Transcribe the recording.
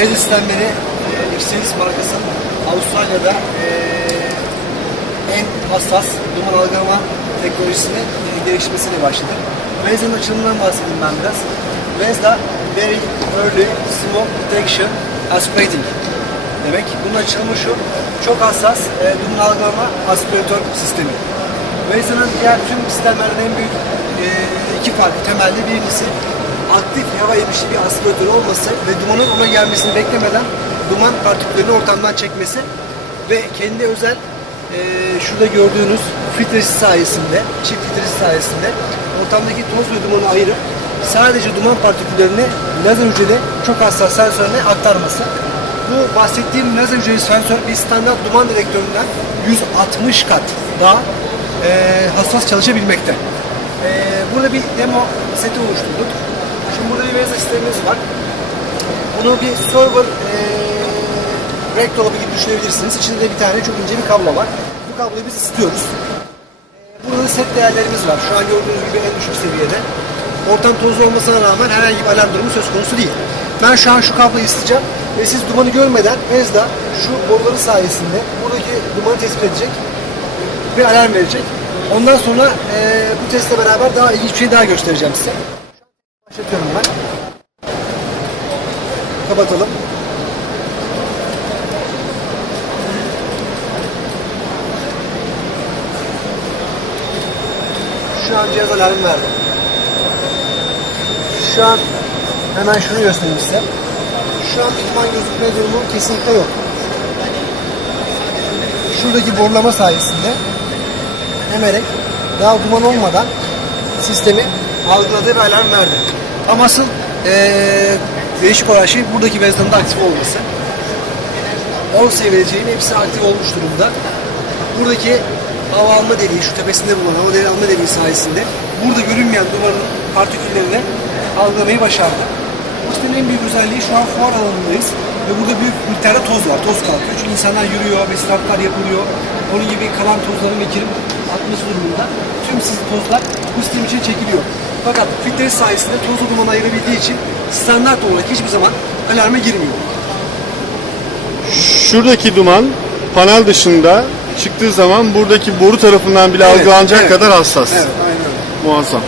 Benzin sistemleri e, Xeris markasının Avustralya'da e, en hassas duman algılama teknolojisini e, geliştirmesiyle başladı. Veza'nın açılımından bahsedeyim ben biraz. Vezda Very Early Smoke Detection Aspirating demek. Bunun açılımı şu, çok hassas e, duman algılama aspiratör sistemi. Veza'nın diğer tüm sistemlerden en büyük e, iki farkı temelde birincisi aktif hava emişli bir aspiratör olması ve dumanın ona gelmesini beklemeden duman partiküllerini ortamdan çekmesi ve kendi özel e, şurada gördüğünüz filtresi sayesinde, çift filtresi sayesinde ortamdaki toz ve dumanı ayırıp sadece duman partiküllerini lazer hücreli çok hassas sensörüne aktarması. Bu bahsettiğim lazer hücreli sensör bir standart duman dedektöründen 160 kat daha e, hassas çalışabilmekte. E, burada bir demo seti oluşturduk. Şimdi burada bir sistemimiz var. Bunu bir server e, rack dolabı gibi düşünebilirsiniz. İçinde de bir tane çok ince bir kablo var. Bu kabloyu biz istiyoruz. E, burada da set değerlerimiz var. Şu an gördüğünüz gibi en düşük seviyede. Ortam tozlu olmasına rağmen herhangi bir alarm durumu söz konusu değil. Ben şu an şu kabloyu isteyeceğim ve siz dumanı görmeden Mezda şu boruları sayesinde buradaki dumanı tespit edecek ve alarm verecek. Ondan sonra e, bu testle beraber daha ilginç bir şey daha göstereceğim size. Başlatıyorum ben. Kapatalım. Şu an cihaz alarm verdi. Şu an hemen şunu göstereyim size. Şu an duman gözükme durumu kesinlikle yok. Şuradaki borlama sayesinde emerek daha duman olmadan sistemi algıladı ve alarm verdi. Ama asıl eee değişik olan şey buradaki vezdanın da aktif olması. 10 seviyeciğin hepsi aktif olmuş durumda. Buradaki hava alma deliği, şu tepesinde bulunan hava deliği alma deliği sayesinde burada görünmeyen dumanın partiküllerini algılamayı başardı. Bu sistemin en büyük özelliği şu an fuar alanındayız ve burada büyük miktarda toz var, toz kalkıyor. Çünkü insanlar yürüyor, mesafeler yapılıyor. Onun gibi kalan tozların ve kirin atması durumunda tüm siz tozlar bu sistem için çekiliyor. Fakat filtre sayesinde tozlu duman ayırabildiği için standart olarak hiçbir zaman alarma girmiyor. Şuradaki duman panel dışında çıktığı zaman buradaki boru tarafından bile Evet, algılanacak evet. kadar hassas. Evet, aynen öyle. Muazzam.